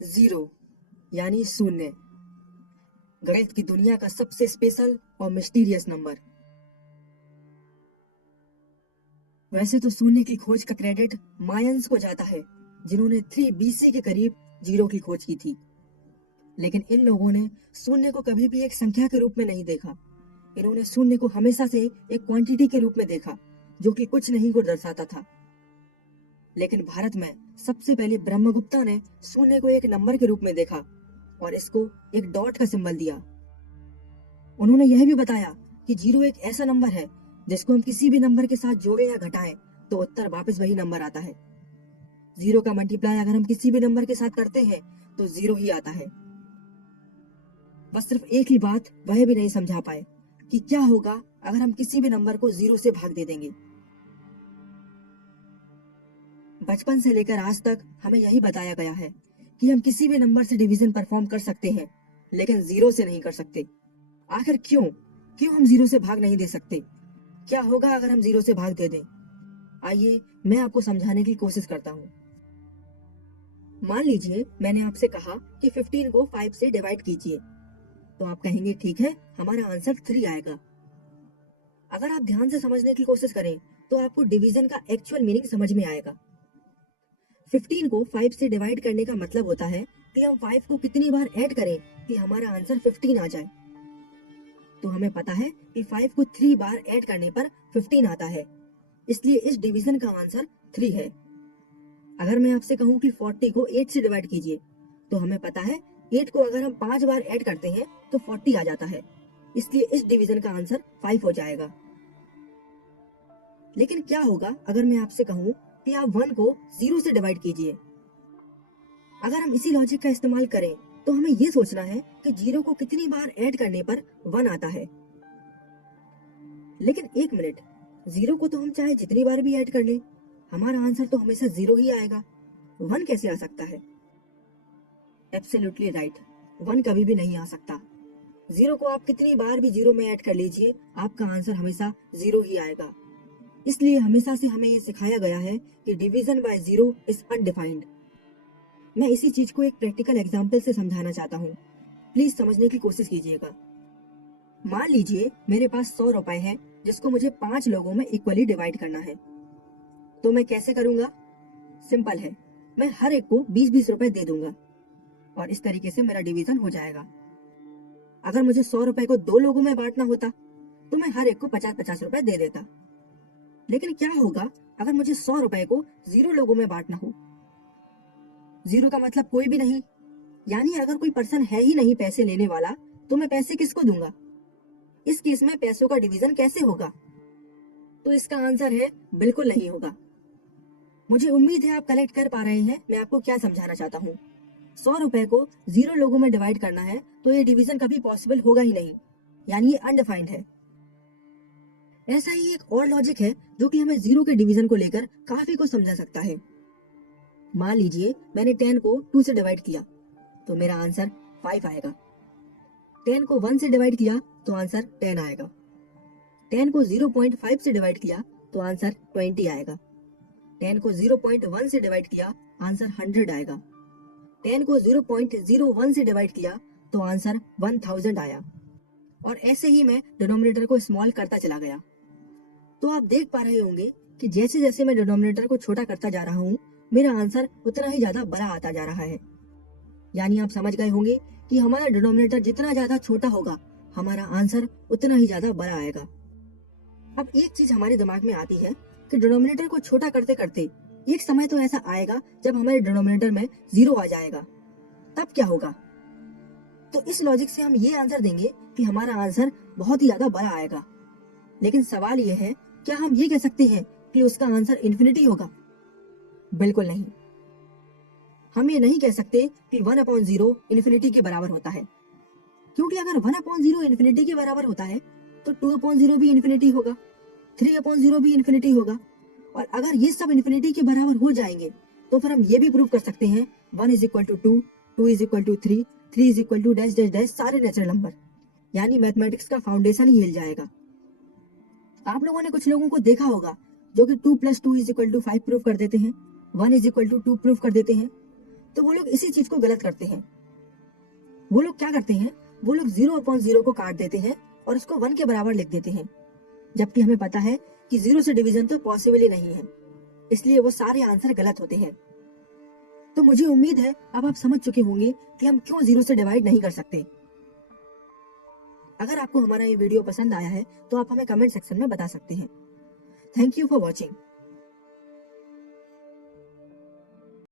Zero यानी शून्य, गणित की दुनिया का सबसे स्पेशल और मिस्टीरियस नंबर। वैसे तो शून्य की खोज का क्रेडिट मायंस को जाता है, जिन्होंने 3 BC के करीब जीरो की खोज की थी। लेकिन इन लोगों ने शून्य को कभी भी एक संख्या के रूप में नहीं देखा। इन्होंने शून्य को हमेशा से एक क्वांटिटी के रूप में देखा, जो कि कुछ नहीं को दर्शाता था। लेकिन भारत में सबसे पहले ब्रह्मगुप्ता ने शून्य को एक नंबर के रूप में देखा और इसको एक डॉट का सिंबल दिया। उन्होंने यह भी बताया कि जीरो एक ऐसा नंबर है जिसको हम किसी भी नंबर के साथ जोड़े या घटाएं तो उत्तर वापस वही नंबर आता है। जीरो का मल्टीप्लाई अगर हम किसी भी नंबर के साथ करते हैं तो जीरो ही आता है। बस सिर्फ एक ही बात वह भी नहीं समझा पाए कि क्या होगा अगर हम किसी भी नंबर को जीरो से भाग दे देंगे। बचपन से लेकर आज तक हमें यही बताया गया है कि हम किसी भी नंबर से डिवीजन परफॉर्म कर सकते हैं, लेकिन जीरो से नहीं कर सकते। आखिर क्यों क्यों हम जीरो से भाग नहीं दे सकते? क्या होगा अगर हम जीरो से भाग दे दें? आइए मैं आपको समझाने की कोशिश करता हूँ। मान लीजिए मैंने आपसे कहा कि 15 को 5 से डिवाइड कीजिए, तो आप कहेंगे ठीक है, हमारा आंसर 3 आएगा। अगर आप ध्यान से समझने की कोशिश करें तो आपको डिवीजन का एक्चुअल मीनिंग समझ में आएगा। 15 को 5 से डिवाइड करने का मतलब होता है कि हम 5 को कितनी बार ऐड करें कि हमारा आंसर 15 आ जाए। तो हमें पता है कि 5 को 3 बार ऐड करने पर 15 आता है, इसलिए इस डिवीजन का आंसर 3 है। अगर मैं आपसे कहूं कि 40 को 8 से डिवाइड कीजिए, तो हमें पता है 8 को अगर हम 5 बार ऐड करते हैं तो 40 आ जाता है, इसलिए इस डिवीजन का आंसर 5 हो जाएगा। लेकिन क्या होगा अगर मैं आपसे कहूं कि आप 1 को 0 से डिवाइड कीजिए? अगर हम इसी लॉजिक का इस्तेमाल करें तो हमें ये सोचना है कि 0 को कितनी बार ऐड करने पर 1 आता है। लेकिन एक मिनट, 0 को तो हम चाहे जितनी बार भी ऐड कर लें, हमारा आंसर तो हमेशा 0 ही आएगा। 1 कैसे आ सकता है? एब्सोल्युटली राइट, 1 कभी भी नहीं आ सकता। 0 को आप कितनी बार भी 0 में ऐड कर लीजिए, आपका आंसर हमेशा 0 ही आएगा। इसलिए हमेशा से हमें ये सिखाया गया है कि डिवीजन बाय 0 इज अनडिफाइंड। मैं इसी चीज को एक प्रैक्टिकल एग्जाम्पल से समझाना चाहता हूँ, प्लीज समझने की कोशिश कीजिएगा। मान लीजिए मेरे पास 100 रुपए है जिसको मुझे 5 लोगों में इक्वली डिवाइड करना है। तो मैं कैसे करूंगा? सिंपल है, मैं हर एक को 20-20 रुपए दे दूंगा और इस तरीके से मेरा डिवीजन हो जाएगा। अगर मुझे 100 रुपए को 2 लोगों में बांटना होता तो मैं हर एक को 50-50 रुपए दे देता। लेकिन क्या होगा अगर मुझे 100 रुपए को 0 लोगों में बांटना हो? 0 का मतलब कोई भी नहीं, यानी अगर कोई पर्सन है ही नहीं पैसे लेने वाला, तो मैं पैसे किसको दूंगा? इस केस में पैसों का डिवीजन कैसे होगा? तो इसका आंसर है बिल्कुल नहीं होगा। मुझे उम्मीद है आप कलेक्ट कर पा रहे हैं मैं आपको क्या समझाना चाहता हूँ। 100 रुपए को 0 लोगों में डिवाइड करना है तो ये डिवीजन कभी पॉसिबल होगा ही नहीं, यानी ये अनडिफाइंड है। ऐसा ही एक और लॉजिक है जो कि हमें 0 के डिवीजन को लेकर काफी कुछ समझा सकता है। मान लीजिए मैंने 10 को 2 से डिवाइड किया तो मेरा आंसर 5 आएगा। 10 को 1 से डिवाइड किया तो आंसर 10 आएगा। 10 को 0.5 से डिवाइड किया तो आंसर 20 आएगा। 10 को 0.1 से डिवाइड किया आंसर 100 आएगा। 10 को 0.01 से डिवाइड किया तो आंसर 1000 आया। और ऐसे ही मैं डिनोमिनेटर को स्मॉल करता चला गया। तो आप देख पा रहे होंगे कि जैसे जैसे मैं डिनोमिनेटर को छोटा करता जा रहा हूँ, मेरा आंसर उतना ही ज्यादा बड़ा आता जा रहा है। यानी आप समझ गए होंगे कि हमारा डिनोमिनेटर जितना ज्यादा छोटा होगा, हमारा आंसर उतना ही ज्यादा बड़ा आएगा। अब एक चीज हमारे दिमाग में आती है कि डिनोमिनेटर को छोटा करते करते एक समय तो ऐसा आएगा जब हमारे डिनोमिनेटर में 0 आ जाएगा, तब क्या होगा? तो इस लॉजिक से हम ये आंसर देंगे कि हमारा आंसर बहुत ही ज्यादा बड़ा आएगा। लेकिन सवाल ये है, क्या हम ये कह सकते हैं कि उसका आंसर इन्फिनिटी होगा? बिल्कुल नहीं। हम ये नहीं कह सकते कि 1/0 इन्फिनिटी के बराबर होता है, क्योंकि अगर 1/0 इन्फिनिटी के बराबर होता है तो 2/0 भी इन्फिनिटी होगा, 3/0 भी इन्फिनिटी होगा। और अगर ये सब इन्फिनिटी के बराबर हो जाएंगे तो फिर हम ये भी प्रूव कर सकते हैं 1 = 2, 2 = 3, 3 = डैश डैश डैश सारे नेचुरल नंबर। यानी मैथमेटिक्स का फाउंडेशन ही हिल जाएगा। आप लोगों ने कुछ लोगों को देखा होगा जो कि 2 + 2 = 5 प्रूव कर देते हैं, 1 = 2 प्रूव कर देते हैं। तो वो लोग इसी चीज को गलत करते हैं। वो लोग क्या करते हैं, वो लोग 0/0 को काट देते हैं और उसको 1 के बराबर लिख देते हैं, जबकि हमें पता है कि 0 से डिवीजन तो पॉसिबल ही नहीं है, इसलिए वो सारे आंसर गलत होते हैं। तो मुझे उम्मीद है अब आप समझ चुके होंगे कि हम क्यों 0 से डिवाइड नहीं कर सकते। अगर आपको हमारा ये वीडियो पसंद आया है तो आप हमें कमेंट सेक्शन में बता सकते हैं। Thank you for watching.